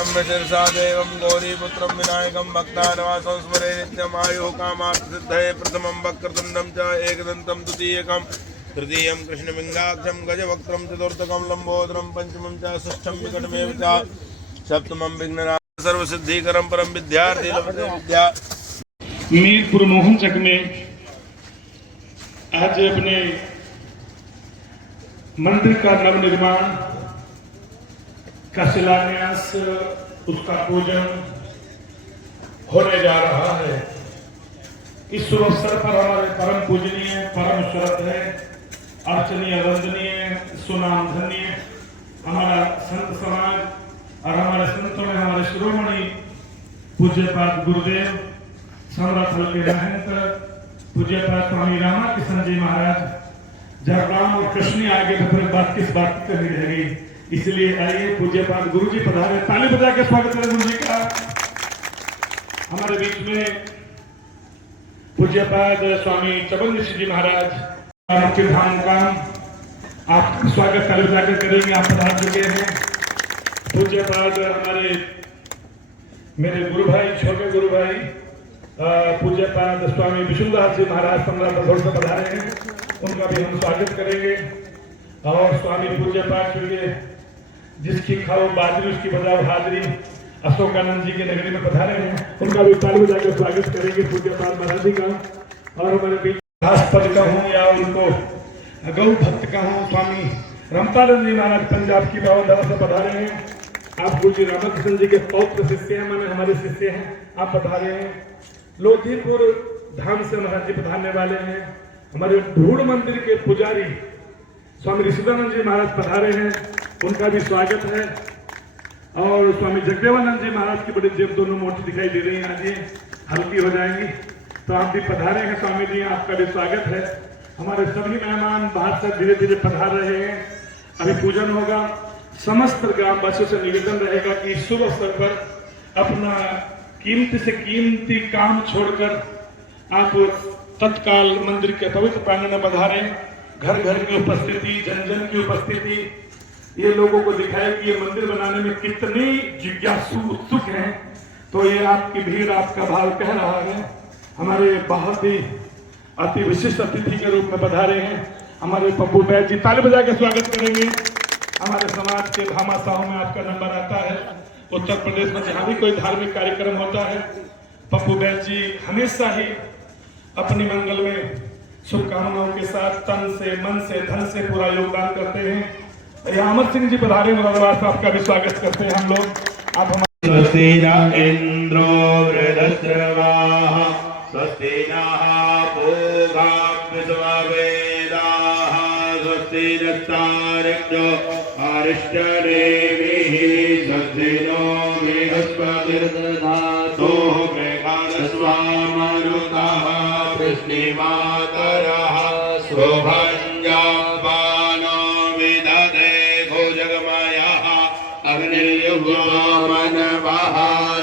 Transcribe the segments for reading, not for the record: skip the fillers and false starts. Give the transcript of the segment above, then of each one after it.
शीर्षा देवं गौरीपुत्रं विनायकं भक्तानवासं स्मरे नित्यम् आयुः कामार्थसिद्धये प्रथमं वक्रतुण्डं च एकदन्तं द्वितीयकं तृतीयं कृष्णपिङ्गाक्षं गजवक्त्रं चतुर्थकं लम्बोदरं पंचमं च षष्ठं विकटमेव च सप्तमं विघ्ननाशनं सर्वसिद्धिकरं परम विद्यार्थी विद्या। मीरपुर मोहनचक में आज अपने मंदिर का नवनिर्माण का शिलान्यास, उसका पूजन होने जा रहा है। इस शुभ अवसर पर हमारे परम पूजनीय, परम श्रद्धेय, अर्चनीय, वंदनीय, सुनाम धन्य हमारा संत समाज और हमारे संतों में हमारे शिरोमणि पूज्यपाद गुरुदेव सम्राट के महंत पूज्यपाद स्वामी रामा किशन जी महाराज, जब राम और कृष्ण आगे तो फिर बात किस बात की करनी रहेगी, इसलिए आइए पूज्यपाद गुरु जी पधारे, ताली बजा के स्वागत करें गुरु जी का। हमारे बीच में पूज्यपाद स्वामी चबन ऋषि जी महाराज मुख्य धाम का आप स्वागत ताली बजा कर करेंगे, आप पधार चुके हैं। पूज्यपाद हमारे मेरे गुरु भाई, छोटे गुरु भाई पूज्यपाद स्वामी विष्णुदास जी महाराज सम्राट से पधारे हैं, उनका भी हम स्वागत करेंगे। और स्वामी पूज्यपाद जिसकी खाओ बाजरी उसकी बजाओ हाजरी अशोकानंद जी की नगरी में पधारे हैं, उनका भी ताली बजाकर स्वागत करेंगे पूज्यपाद महाराज जी का। और हमारे बीच पद का हूँ या उनको गौ भक्त का हूँ, स्वामी रामपालन जी महाराज पंजाब की बावन धारा से पधारे हैं। आप गुरु जी रामकृष्ण जी के पौत्र शिष्य हैं, माने हमारे शिष्य हैं, आप पधारे हैं। लोधीपुर धाम से महाराज जी पधारने वाले हैं। हमारे ढूढ़ मंदिर के पुजारी स्वामी ऋषिदानंद जी महाराज पधारे हैं, उनका भी स्वागत है। और स्वामी जगदेवानंद जी महाराज की बड़ी जेब दोनों मोटी दिखाई दे रही हैं, आज ये हल्की हो जाएंगी, तो आप भी पधारे हैं स्वामी जी, आपका भी स्वागत है। हमारे सभी मेहमान बाहर से धीरे धीरे पधार रहे हैं, अभी पूजन होगा। समस्त ग्रामवासियों से निवेदन रहेगा कि इस शुभ अवसर पर अपना कीमती से कीमती काम छोड़कर आप तत्काल मंदिर के पवित्र प्रांगण में पधारें। घर घर की उपस्थिति, जन जन की उपस्थिति ये लोगों को दिखाए कि ये मंदिर बनाने में कितने जिज्ञासु उत्सुक हैं। तो ये आपकी भीड़, आपका भाव कह रहा है। हमारे बहुत ही अति विशिष्ट अतिथि के रूप में पधारे हैं हमारे पप्पू बैद जी, ताली बजा के स्वागत करेंगे। हमारे समाज के भामाशाहों में आपका नंबर आता है। उत्तर प्रदेश में जहां भी कोई धार्मिक कार्यक्रम होता है, पप्पू बैद जी हमेशा ही अपनी मंगल में शुभकामनाओं के साथ तन से, मन से, धन से पूरा योगदान करते हैं। यहाँ अमर सिंह जी पधारे मुरादाबाद से, आपका भी स्वागत करते हैं हम लोग। आप हमारे स्वस्ति न इंद्रो वृद्धश्रवाः स्वस्ति नः पूषा विश्ववेदाः स्वस्ति नस्तार्क्ष्यो अरिष्टनेमिः स्वस्ति नो बृहस्पतिर्दधातु मेघानस्वामरुतः वृष्णिमातरः शोभञ्जापानो विदधे भुजगमयः अग्निर्युग्मनवः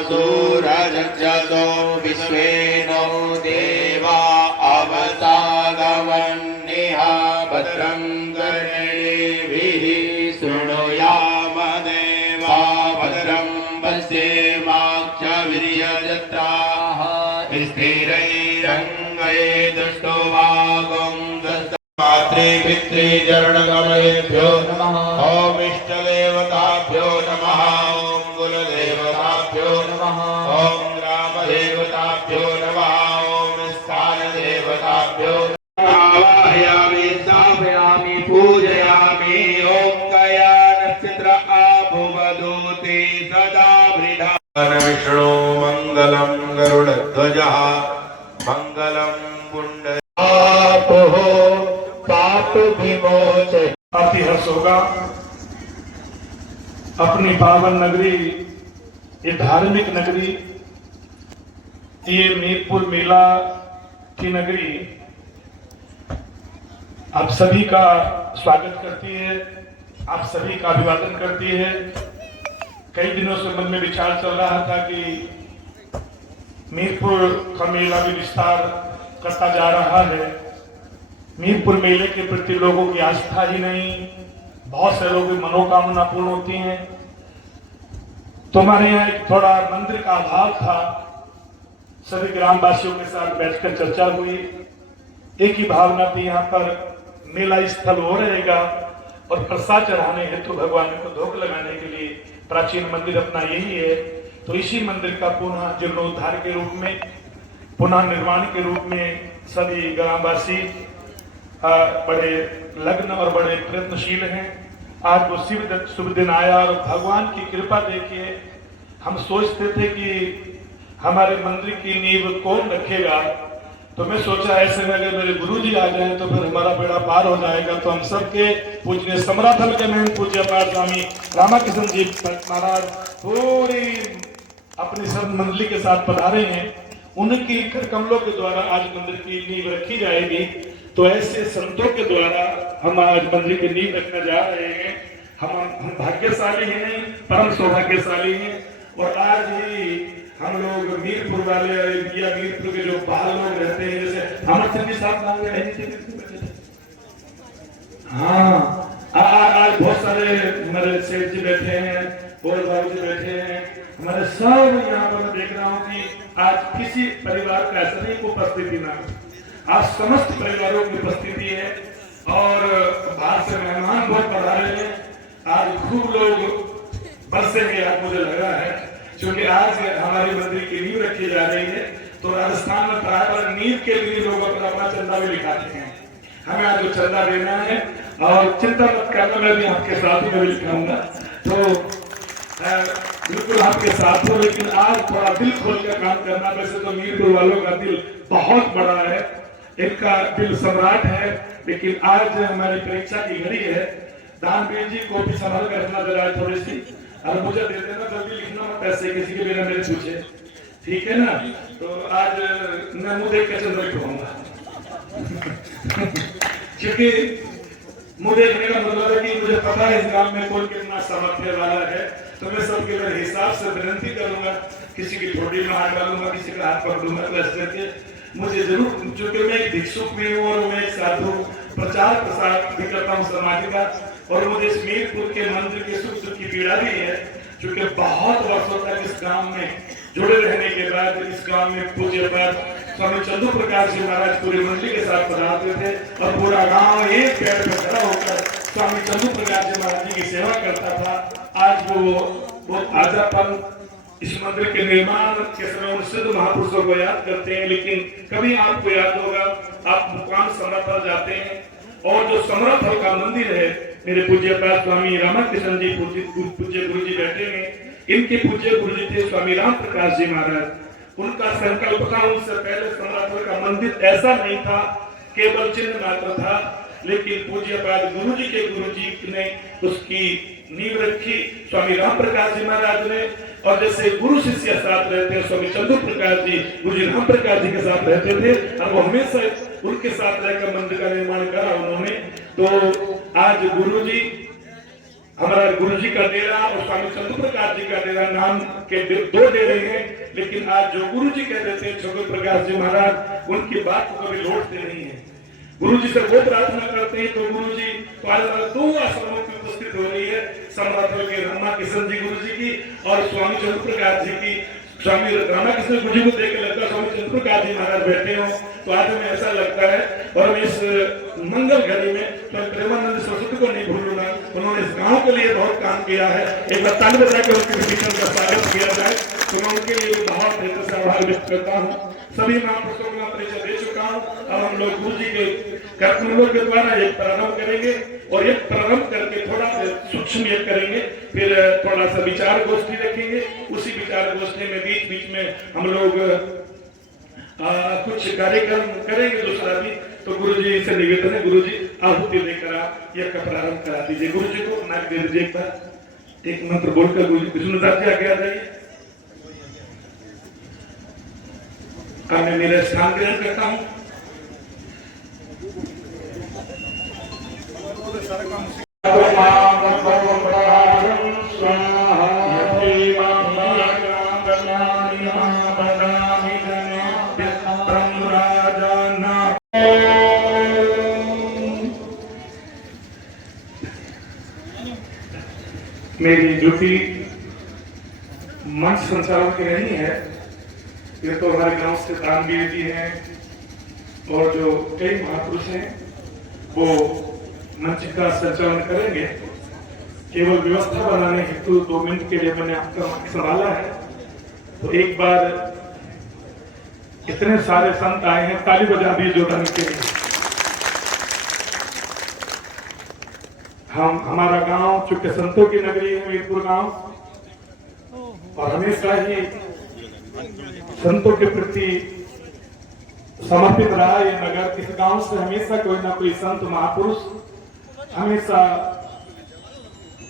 सूरजक्षसो विश्वेनो देवा अवसादवन्निः भद्रं कर्णेभिः शृणुयाम देवा भद्रं पश्येमाक्षवीर्यजत्राः स्थिरैरङ्गै दुष्टोभागं मात्रे पित्रे चरणकमलेभ्यो नमः। ओम इष्टदेवताभ्यो नमः। ओम कुलदेवताभ्यो नमः। ओम ग्रामदेवताभ्यो नमः। ओम स्थानदेवताभ्यो आवाहयामि, स्थापयामि, पूजयामि। ओम कया नक्षत्र आभुवदूते सदा वृद्धा विष्णु मंगलम गरुड़ध्वजः मंगलम पुण्ड पाप विमोचन। अति हर्ष होगा अपनी पावन नगरी, ये धार्मिक नगरी, ये मीरपुर मेला की नगरी आप सभी का स्वागत करती है, आप सभी का अभिवादन करती है। कई दिनों से मन में विचार चल रहा था कि मीरपुर का मेला भी विस्तार करता जा रहा है। मीरपुर मेले के प्रति लोगों की आस्था ही नहीं, बहुत से लोगों की मनोकामना पूर्ण होती हैं। तो हमारे यहाँ एक थोड़ा मंदिर का अभाव था। सभी ग्रामवासियों के साथ बैठकर चर्चा हुई। एक ही भावना थी, यहाँ पर मेला स्थल हो रहेगा और प्रसाद चढ़ाने हेतु भगवान को धोख लगाने के लिए प्राचीन मंदिर अपना यही है। तो इसी मंदिर का पुनः जीर्णोद्धार के रूप में, पुनः निर्माण के रूप में सभी ग्रामवासी बड़े लग्न और बड़े प्रयत्नशील हैं। आज वो शुभ दिन आया और भगवान की कृपा देखिए। हम सोचते थे कि हमारे मंदिर की नींव कौन रखेगा, तो मैं सोचा ऐसे में अगर मेरे गुरुजी आ जाए तो फिर हमारा बेड़ा पार हो जाएगा। तो हम सबके पूजनीय समराथल के महंत पूज्य पाठ स्वामी रामाकृष्ण जी महाराज पूरी अपनी सब मंडली के साथ पधारे हैं। उनकी कर कमलों के द्वारा आज मंदिर की नींव रखी जाएगी। तो ऐसे संतों के द्वारा हम आज मंदिर की नींव रखने जा रहे हैं। हम भाग्यशाली हैं, नहीं परम सौभाग्यशाली हैं। और आज ही हम लोग मीरपुर वाले या मीरपुर के जो बाहर लोग रहते हैं, जैसे अमर सिंह जी साहब नाम है, हाँ आज बहुत सारे हमारे सेठ जी बैठे हैं, बोल बाबू जी बैठे हैं, हमारे सब यहाँ पर मैं देख रहा हूँ कि आज किसी परिवार का ऐसा नहीं को उपस्थिति ना, आज समस्त परिवारों की उपस्थिति है। और बाहर से मेहमान बहुत पधारे हैं। आज खूब लोग बरसेंगे, आज मुझे लग रहा है, क्योंकि आज हमारी मंदिर की नींव रखी जा रही है। तो राजस्थान में प्राय नींव के लिए लोग अपना अपना चंदा भी लिखाते हैं। हमें आज जो चंदा देना है, और चिंता मत करना, मैं भी आपके साथ ही भी लिखाऊंगा। तो बिल्कुल आपके साथ हो, लेकिन आज थोड़ा दिल खोल कर काम करना। वैसे तो मीरपुर वालों का दिल बहुत बड़ा है, इनका दिल सम्राट है, लेकिन आज हमारी परीक्षा की घड़ी है। दानवीर जी को भी संभाल कर रखना जरा थोड़ी सी, और मुझे दे देना, जल्दी लिखना मत पैसे किसी के बिना मेरे पूछे, ठीक है ना। तो आज मैं मुंह देख के चंद्र लिखवाऊंगा क्योंकि मुंह देखने का मतलब है कि मुझे पता है इस गांव में कौन कितना सामर्थ्य वाला है। तो मैं सबके मेरे हिसाब से विनती करूंगा, किसी की ठोड़ी में हाथ डालूंगा, किसी का हाथ पकड़ूंगा। तो ऐसे करके मुझे जरूर, क्योंकि मैं एक भिक्षुक भी हूँ और मैं एक साधु, प्रचार प्रसार भी करता हूँ समाज का। और मुझे इस मीरपुर के मंदिर के सुख दुख की पीड़ा भी है, क्योंकि बहुत वर्षों तक इस गांव में जुड़े रहने के बाद इस गांव में पूज्य पाठ स्वामी चंदू प्रकाश जी महाराज पूरी मंडली के साथ पधारते थे, और पूरा गांव एक पैर पर खड़ा होकर स्वामी चंदू प्रकाश जी महाराज जी की सेवा करता था। आज वो आजापन इस मंदिर के निर्माण के समय उन सिद्ध महापुरुषों को याद करते हैं। लेकिन कभी आपको याद होगा, आप मुकाम समराथल जाते हैं, और जो समराथल का मंदिर है, मेरे पूज्य पाठ स्वामी रामाकृष्ण जी पूज्य गुरु जी बैठे हैं। इनके पूज्य गुरु जी थे स्वामी राम प्रकाश जी महाराज। उनका संकल्प था, उनसे पहले समराथल का मंदिर ऐसा नहीं था, केवल चिन्ह मात्र था। लेकिन पूज्य पाठ गुरु जी के गुरु जी ने उसकी नींव रखी स्वामी राम प्रकाश जी महाराज ने। और जैसे गुरु शिष्य साथ रहते हैं, स्वामी चंदू प्रकाश जी गुरु जी राम प्रकाश जी के साथ रहते थे, और वो हमेशा उनके साथ रहकर मंदिर का निर्माण करा उन्होंने। तो आज गुरु जी, हमारा गुरु जी का डेरा और स्वामी चंदू प्रकाश जी का डेरा नाम के दो डेरे हैं, लेकिन आज जो गुरु जी कहते थे चंदू प्रकाश जी महाराज, उनकी बात को कभी लौटते नहीं है। गुरु जी से वो प्रार्थना करते हैं, तो गुरु जी दो आश्रमों की उपस्थित हो रही है, समराथल के रामाकृष्ण जी गुरु जी की और स्वामी चंदू प्रकाश जी की। स्वामी रामाकृष्ण गुरु जी को देख के लगता है स्वामी चंदू प्रकाश जी महाराज बैठे हो, तो आज हमें ऐसा लगता है। और इस मंगल घड़ी में स्वामी प्रेमानंद सरस्वती को नहीं भूलूंगा, उन्होंने इस गांव के लिए बहुत काम किया है। एक बार ताली बजा के उनके विभीषण का स्वागत किया जाए, तो मैं उनके लिए बहुत बेहतर से आभार व्यक्त करता हूँ। सभी महापुरुषों को परिचय दे चुका हूँ। अब हम लोग गुरु जी के कर्तव्यों के द्वारा एक प्रारंभ करेंगे, और एक प्रारंभ करके थोड़ा सूक्ष्म करेंगे, फिर थोड़ा सा विचार गोष्ठी रखेंगे। उसी विचार गोष्ठी में बीच बीच में हम लोग कुछ कार्यक्रम करेंगे दूसरा भी। तो गुरु जी से निवेदन है, गुरु जी आहुति देकर आप यह का प्रारंभ करा दीजिए। गुरु जी को नाक दे दीजिए, एक बार एक मंत्र बोलकर गुरु जी विष्णुदास जी आगे आ जाइए। मैं मेरा स्थान ग्रहण करता हूँ। मेरी ड्यूटी मंच संचालन की नहीं है, ये तो हमारे गांव से दानवीर जी हैं और जो कई महापुरुष हैं वो मंच का संचालन करेंगे। केवल व्यवस्था बनाने हेतु 2 मिनट के लिए मैंने आपका मंच संभाला है। तो एक बार इतने सारे संत आए हैं, ताली बजा दी जोड़ने के लिए। हमारा गांव चूंकि संतों की नगरी है, वीरपुर गांव, और हमेशा ही संतों के प्रति समर्पित रहा ये नगर। इस गांव से हमेशा कोई ना कोई संत महापुरुष हमेशा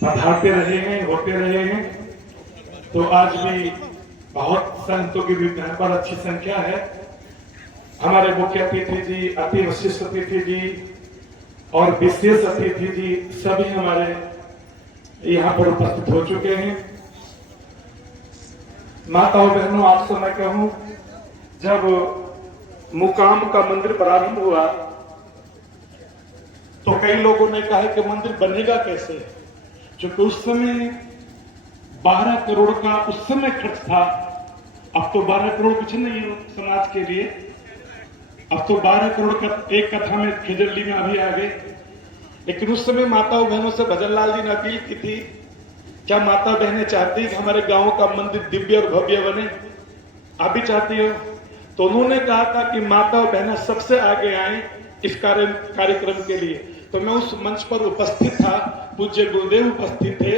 पधारते रहे हैं, होते रहे हैं। तो आज भी बहुत संतों की भी यहाँ पर अच्छी संख्या है। हमारे मुख्य अतिथि जी, अति विशिष्ट अतिथि जी और विशेष अतिथि जी सभी हमारे यहाँ पर उपस्थित हो चुके हैं। माताओं बहनों, आपसे मैं कहूं, जब मुकाम का मंदिर प्रारंभ हुआ तो कई लोगों ने कहा कि मंदिर बनेगा कैसे, क्योंकि उस समय 12 करोड़ का उस समय खर्च था। अब तो 12 करोड़ कुछ नहीं है समाज के लिए। अब तो 12 करोड़ का एक कथा में खिजरली में अभी आ गए। लेकिन उस समय माताओं बहनों से भजन लाल जी ने अपील की थी, क्या माता बहनें चाहती कि हमारे गांव का मंदिर दिव्य और भव्य बने? आप भी चाहती हो? तो उन्होंने कहा था कि माता और बहनें सबसे आगे आए इस कार्यक्रम के लिए। तो मैं उस मंच पर उपस्थित था, पूज्य गुरुदेव उपस्थित थे।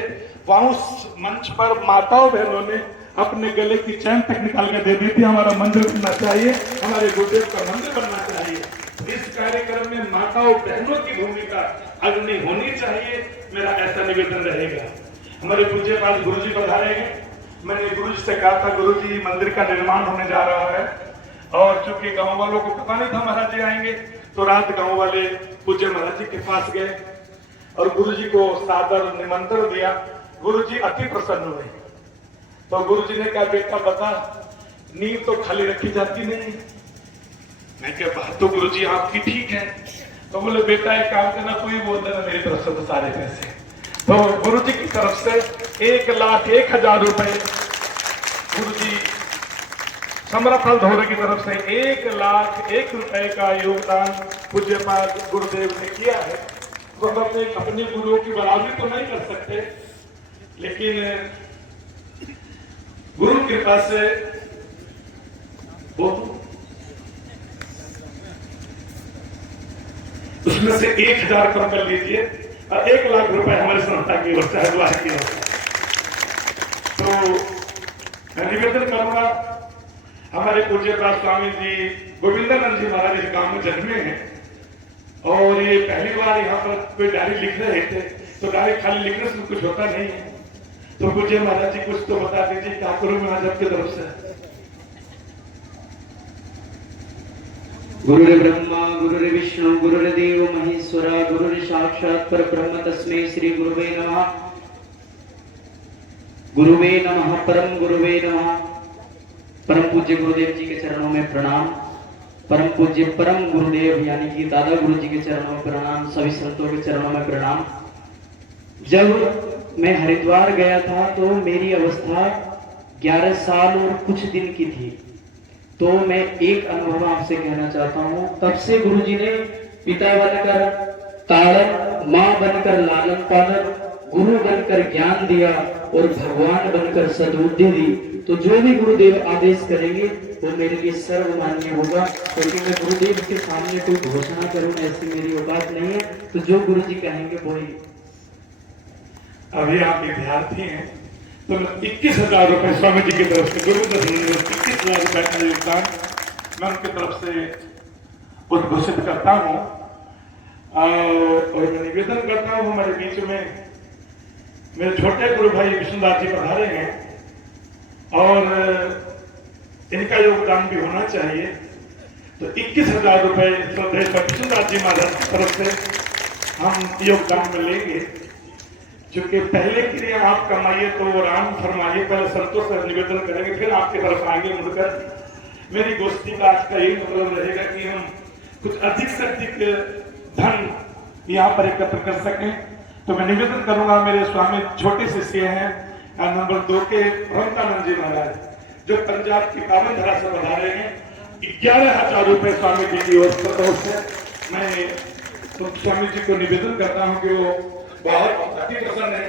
वहां उस मंच पर माताओं बहनों ने अपने गले की चैन तक निकाल कर दे दी थी, हमारा मंदिर बनना चाहिए, हमारे गुरुदेव का मंदिर बनना चाहिए। इस कार्यक्रम में माताओं बहनों की भूमिका अग्रणी होनी चाहिए, मेरा ऐसा निवेदन रहेगा। हमारे पूज्य पाल गुरु जी पधारे हैं। मैंने गुरु जी से कहा था, गुरु जी मंदिर का निर्माण होने जा रहा है, और चूंकि गांव वालों को पता नहीं था महाराज जी आएंगे, तो रात गांव वाले पूज्य महाराज जी के पास गए और गुरु जी को सादर निमंत्रण दिया। गुरु जी अति प्रसन्न हुए। तो गुरु जी ने कहा, बेटा बता, नींव तो खाली रखी जाती नहीं। मैं क्या बात तो गुरु जी आपकी ठीक है। तो बोले, बेटा एक काम करना, तू ही बोल देना मेरी तरफ से तो सारे पैसे। तो गुरु जी की तरफ से 1,01,000 रुपए, गुरु जी समरफल धोरे की तरफ से 1,01,000 रुपए का योगदान पूज्यपाद गुरुदेव ने किया है। तो हम अपने गुरुओं की बराबरी तो नहीं कर सकते, लेकिन गुरु कृपा से उसमें से 1,000 कम कर लीजिए और 1,00,000 रुपए हमारी संस्था की ओर से हजवार की ओर से। तो मैं निवेदन करूंगा, हमारे पूज्यपाद स्वामी जी गोविंदानंद जी महाराज इस गांव में जन्मे हैं, और ये पहली बार यहाँ पर कोई डायरी लिख रहे थे। तो डायरी खाली लिखने से कुछ होता नहीं है। तो पूज्य महाराज जी कुछ तो बता दीजिए, क्या करूं मैं आज आपकी तरफ से? गुरुर्ब्रह्मा गुरुर्विष्णु गुरुर्देव महेश्वरा गुरुर् साक्षात् परब्रह्म तस्मै श्री गुरुवे नमः। गुरुवे नमः, परम गुरुवे नमः। परम पूज्य गुरुदेव जी के चरणों में प्रणाम। परम पूज्य परम गुरुदेव यानी कि दादा गुरु जी के चरणों में प्रणाम। सभी संतों के चरणों में प्रणाम। जब मैं हरिद्वार गया था तो मेरी अवस्था 11 साल और कुछ दिन की थी। तो मैं एक अनुभव आपसे कहना चाहता हूँ। तब से गुरुजी ने पिता बनकर ताड़न, माँ बनकर लालन पालन, गुरु बनकर ज्ञान दिया और भगवान बनकर सद्बुद्धि दी। तो जो भी गुरुदेव आदेश करेंगे वो मेरे लिए सर्वमान्य होगा, क्योंकि मैं गुरुदेव के सामने कोई घोषणा करूँ ऐसी मेरी औकात नहीं है। तो जो गुरुजी कहेंगे वही। अभी आप विद्यार्थी हैं, तो 21,000 रुपए स्वामी जी की तरफ से, गुरु दत्त 21,000 रुपए का योगदान मैं उनकी तरफ से उद्घोषित करता हूँ। और मैं निवेदन करता हूँ, हमारे बीच में मेरे छोटे गुरु भाई विष्णुदास जी पधारे हैं, और इनका योगदान भी होना चाहिए। तो 21,000 रुपए विष्णुदास जी महाराज की तरफ से हम योगदान में लेंगे। क्योंकि पहले के लिए आप कमाइए तो राम फरमाइए, पहले संतों से निवेदन करेंगे, फिर आपकी तरफ आएंगे मुड़कर। मेरी गोष्ठी का आज का यही मतलब रहेगा कि हम कुछ अधिक से अधिक धन यहाँ पर एकत्र कर सकें। तो मैं निवेदन करूंगा, मेरे स्वामी छोटे शिष्य हैं, और नंबर 2 के रमतानंद जी महाराज जो पंजाब की पावन धरा से पधारे हैं। 11,000 रुपए स्वामी जी की ओर से मैं तो स्वामी जी को निवेदन करता हूँ कि वो बहुत अति प्रसन्न है,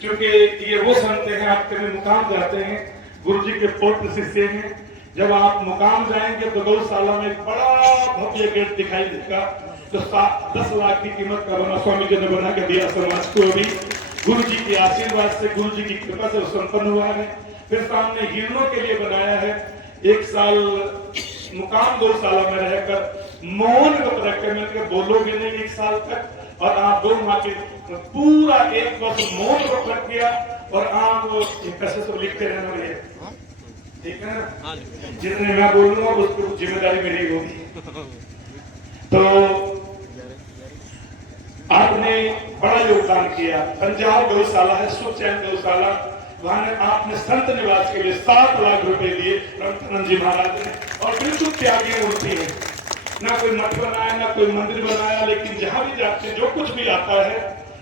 क्योंकि ये वो संत हैं आप कभी मुकाम जाते हैं, गुरु जी के पौत्र शिष्य हैं। जब आप मुकाम जाएंगे तो गौशाला में एक बड़ा भव्य गेट दिखाई देगा, तो 10 लाख की कीमत का बना स्वामी जी ने बना के दिया समाज को। भी गुरु जी के आशीर्वाद से, गुरु जी की कृपा से संपन्न हुआ है। फिर सामने हिरणों के लिए बनाया है। 1 साल मुकाम गौशाला में रहकर मौन व्रत रख के मिलकर बोलोगे नहीं 1 साल तक, और आप 2 माह के पूरा 1 वर्ष मौन व्रत रख दिया, और आप कैसे सब लिखते रहना रहे, ठीक है ना। जितने मैं बोलूंगा उसको जिम्मेदारी मेरी होगी। तो आपने बड़ा योगदान किया। पंजाब गौशाला है, सुखचैन गौशाला, वहां आपने संत निवास के लिए 7 लाख रुपए दिए रमतानंद जी महाराज ने, और बिल्कुल त्यागी मूर्ति है, ना कोई मठ बनाया ना कोई मंदिर बनाया, लेकिन जहां भी जाते हैं जो कुछ भी आता है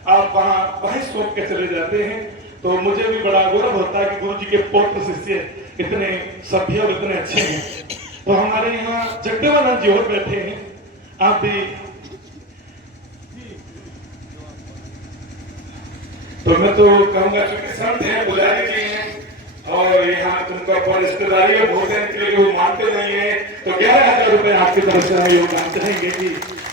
आप वहीं सौंप के चले जाते हैं। तो मुझे भी बड़ा गौरव होता है कि गुरु जी के पौत्र शिष्य इतने सभ्य और इतने अच्छे हैं। तो हमारे यहाँ जगदेवानंद जी और बैठे हैं, आप भी। तो मैं तो कहूंगा क्योंकि संत हैं, पुजारी जी हैं, और यहाँ तुमको अपना रिश्तेदारी है, भोजन के लिए वो मानते नहीं है, तो 11,000 रुपए आपकी तरफ से योगदान चाहेंगे कि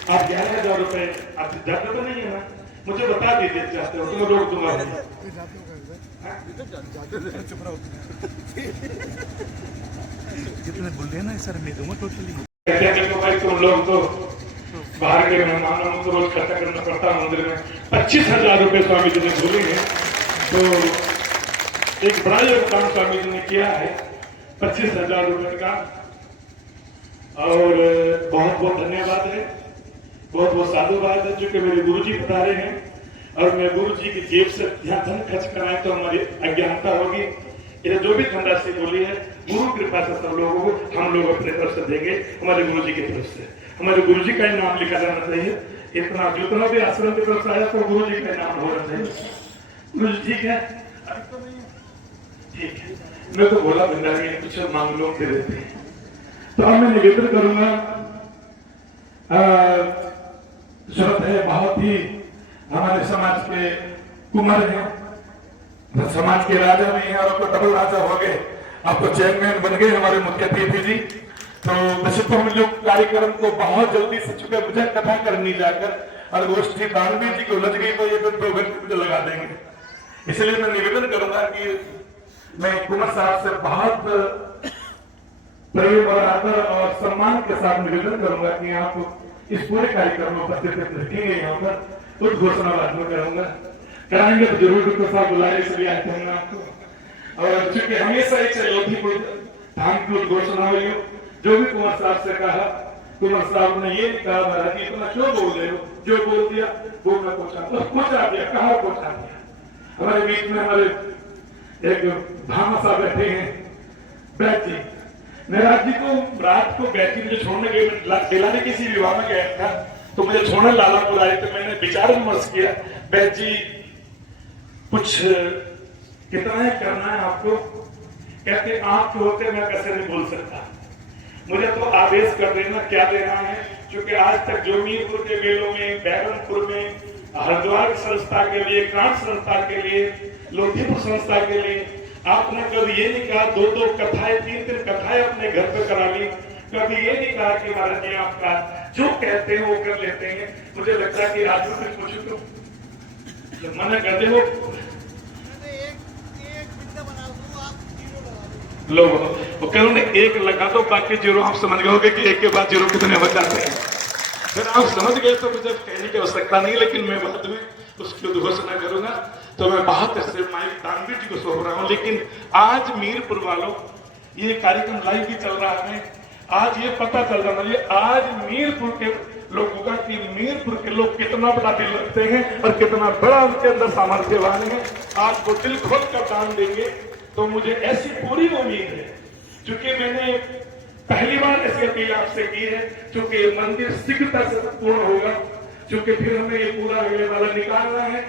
आप 11,000 रुपए आप जाते तो नहीं है ना, मुझे बता दीजिए चाहते हो तो मैं रोक दूंगा। जितने बोल रहे हैं ना सर मैं दूंगा टोटली। तो भाई तुम लोग तो बाहर के मेहमानों को रोज खर्चा करना पड़ता है मंदिर में। 25,000 रुपए स्वामी जी ने बोले हैं, तो एक बड़ा योगदान स्वामी जी ने किया है 25,000 रुपए का, और बहुत बहुत धन्यवाद है, बहुत बहुत साधुवाद है, जो कि मेरे गुरु जी पधारे हैं। और मैं गुरु जी की जेब से यहाँ धन खर्च कराएं तो हमारी अज्ञानता होगी। ये जो भी धनराशि बोली है गुरु कृपा से सब लोगों को हम लोग अपने तरफ से देंगे, हमारे गुरु जी की तरफ से। हमारे गुरु जी का ही नाम लिखा जाना चाहिए, इतना जितना भी आश्रम की तरफ से आया तो गुरु जी का नाम होना चाहिए। गुरु जी ठीक है, ठीक है। मैं तो बोला बिंदारी कुछ मांग लो दे देते हैं। तो अब मैं निवेदन करूंगा, जरूरत है बहुत ही, हमारे समाज के कुमार हैं, समाज के राजा भी हैं, और आपको डबल राजा हो गए, आपको चेयरमैन बन गए हमारे मुख्य अतिथि जी। तो वैसे तो हम लोग कार्यक्रम को बहुत जल्दी से, चुके मुझे कथा करनी जाकर और गोष्ठी दानवीर जी को लग गई तो ये 2 घंटे मुझे लगा देंगे। इसलिए मैं निवेदन करूंगा कि मैं कुमार साहब से बहुत प्रेम और आदर और सम्मान के साथ निवेदन करूंगा कि आप इस पूरे कार्यक्रम में उपस्थित रखेंगे। यहाँ पर कुछ घोषणा बाद में करूंगा, कराएंगे तो जरूर डॉक्टर साहब बुलाए, इसलिए आते हैं आपको। और चूंकि हमेशा ही लोधीपुर धाम की घोषणा हुई, जो भी कुमार साहब से कहा, कुमार साहब ने ये नहीं कहा महाराज इतना क्यों बोल रहे हो, जो बोल दिया वो मैं पहुंचा दिया, कहा पहुंचा दिया। हमारे बीच में हमारे एक भामा साहब बैठे हैं, बैठ जी, महाराज जी को रात को बैठी मुझे छोड़ने गए, दिलाने किसी विवाह में गया था, तो मुझे छोड़ने लाला बुलाए, तो मैंने विचार विमर्श किया, बैठ जी कुछ कितना है करना है आपको, कहते आप के होते मैं कैसे नहीं बोल सकता, मुझे तो आदेश कर देना क्या देना है। क्योंकि आज तक जोमीरपुर के मेलों में, बैरनपुर में, हरिद्वार संस्था के लिए, कांट संस्था के लिए, लोधीपुर संस्था के लिए आपने कभी ये नहीं कहा 2-2 कथाएं, 3-3 कथाएं अपने घर पे करा ली, कभी ये नहीं कहा कि महाराज जी आपका जो कहते हैं वो कर लेते हैं। मुझे लगता है कि आज में कुछ पूछू तो मना कर दे, वो कहूँ एक लगा दो बाकी 0 आप समझ गए होगे कि 1 के बाद 0 कितने हो जाते हैं। फिर आप समझ गए तो मुझे कहने की आवश्यकता नहीं, लेकिन मैं बाद में उसकी उद्घोषणा करूंगा। तो मैं बहुत ऐसे माइक दानवीर जी को सौंप रहा हूँ, लेकिन आज मीरपुर वालों ये कार्यक्रम लाइव भी चल रहा है, आज ये पता चल रहा है आज मीरपुर के लोगों का कि मीरपुर के लोग कितना बड़ा दिल रखते हैं और कितना बड़ा उनके अंदर सामर्थ्यवान है। आज वो दिल खोल कर दान देंगे, तो मुझे ऐसी पूरी उम्मीद है, क्योंकि मैंने पहली बार ऐसी अपील आपसे की है, क्योंकि मंदिर शीघ्रता से पूर्ण होगा, क्योंकि फिर हमें ये पूरा अगले वाला निकालना है,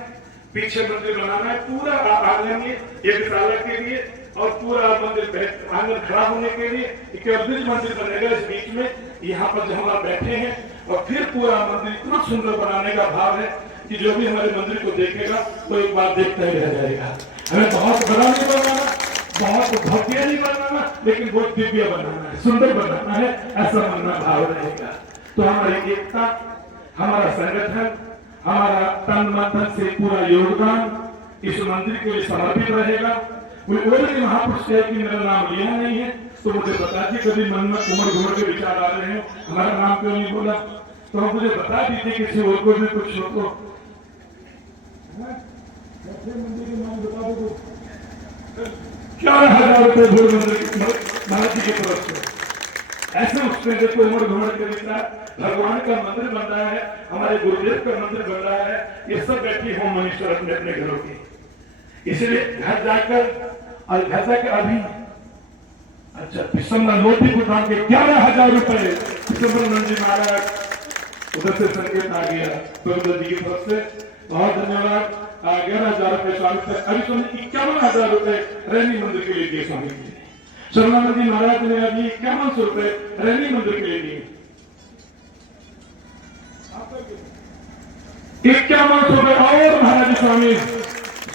पीछे मंदिर बनाना है, पूरा आंगन में एक विद्यालय के लिए और पूरा मंदिर आंगन खड़ा होने के लिए एक मंदिर बनेगा इस बीच में, यहाँ पर जहाँ आप बैठे हैं। और फिर पूरा मंदिर इतना सुंदर बनाने का भाव है कि जो भी हमारे मंदिर को देखेगा तो एक बार देखता ही रह जाएगा। हमें बहुत बड़ा नहीं बनाना, बहुत भव्य नहीं बनाना, लेकिन बहुत दिव्य बनाना है, सुंदर बनाना है, ऐसा मनना भाव रहेगा। तो हमारी एकता, हमारा संगठन, हमारा तन मन धन से पूरा योगदान इस मंदिर के लिए समर्पित रहेगा। कोई और भी महापुरुष है कि मेरा नाम लिया नहीं है तो मुझे बता दीजिए, कभी मन में उमड़ घुमड़ के विचार आ रहे हो हमारा नाम क्यों नहीं बोला, तो हम मुझे बता दीजिए किसी और को भी कुछ हो तो। मंदिर के नाम बता दो, 11,000 रुपए भूल मंदिर महाराज जी की तरफ से ऐसे उठते हैं। देखो उमड़ घुमड़ के विचार, भगवान का मंदिर बन रहा है, हमारे गुरुदेव का मंदिर बन रहा है, ये सब बैठी होम मिनिस्टर अपने अपने घरों की। इसलिए घर जाकर और घर जाकर अभी अच्छा पिछला लोटी को डाल के 11,000 रुपए जी महाराज उधर से संकेत आ गया प्रभु जी की तरफ से, बहुत धन्यवाद। 11,000 रुपए स्वामी तक अभी तो 51,000 रुपए रैनी मंदिर के लिए दिए स्वामी जी ने। शर्मानंद जी महाराज ने अभी 5100 रुपए रैनी मंदिर के लिए दिए। 5100 रुपए और महाराज स्वामी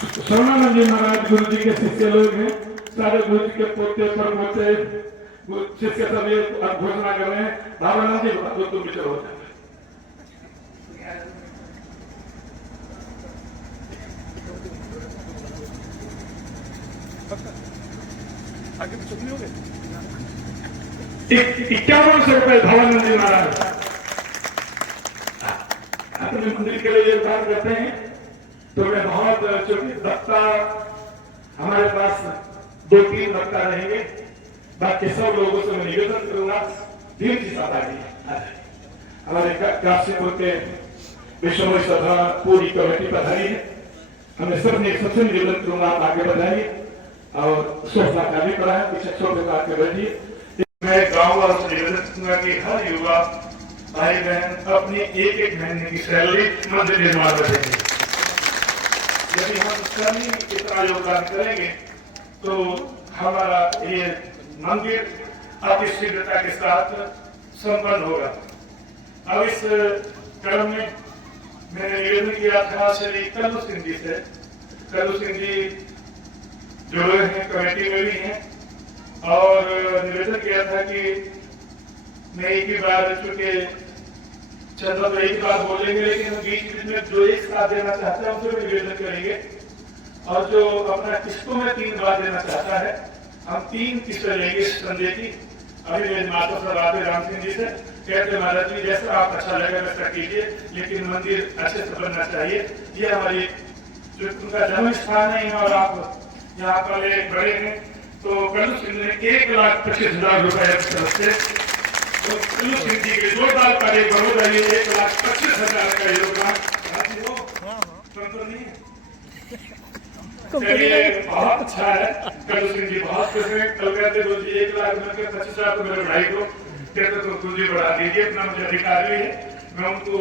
शर्मानंद जी महाराज गुरु जी के शिष्य लोग हैं, सारे गुरु जी के पोते पर पोते शिष्य सभी घोषणा कर रहे हैं। भावानंद जी बता दो तुम विचार हो जाए। आगे भी चुप नहीं हो गए। 5100 रुपए भावानंद जी महाराज अपने मंदिर के लिए योगदान करते हैं। तो मैं बहुत चूंकि वक्ता हमारे पास 2-3 वक्ता रहेंगे, बाकी सब लोगों से मैं निवेदन करूंगा धीरे की साथ आगे हमारे काशीपुर के विश्वमय सभा पूरी कमेटी पधारी है। हमें सब ने सबसे निवेदन करूंगा आप आगे बढ़ाइए और सोफा का भी पड़ा है, पीछे सोफे का आगे बैठिए। मैं गाँव वालों से निवेदन करूंगा कि हर युवा भाई बहन अपनी एक महीने की सैलरी मंदिर निर्माण में देंगे। यदि हम सभी इतना योगदान करेंगे तो हमारा ये मंदिर अब इस शीघ्रता के साथ संपन्न होगा। अब इस क्रम में मैंने निवेदन किया था श्री कल्लू सिंह जी से। कल्लू सिंह जी जुड़े हैं, कमेटी में भी हैं, और निवेदन किया था कि मैं एक ही बार चूंकि चंद्र तो एक बार बोलेंगे, लेकिन बीच में जो एक साथ देना चाहता है उसे भी निवेदन करेंगे, और जो अपना किस्तों में 3 बार देना चाहता है हम 3 किस्तें लेंगे संजय की। अभी मेरे माता साहब आते राम सिंह जी से कहते महाराज जी जैसा आप अच्छा लगेगा वैसा कीजिए, लेकिन मंदिर अच्छे से बनना चाहिए। ये हमारी जो उनका जन्म स्थान है और आप यहाँ पर बड़े हैं, तो कल्लू सिंह ने 1,25,000 रुपए तरफ से तो कल्लू सिंह जी के जोरदार कार्य बड़ोदा 1,25,000 का योगदान बहुत अच्छा है। कल्लू सिंह जी बहुत खुश है। कल कहते बोल 1,25,000 तो मेरे भाई को कहते तो तुम जी बढ़ा दीजिए, इतना मुझे अधिकार भी है, मैं उनको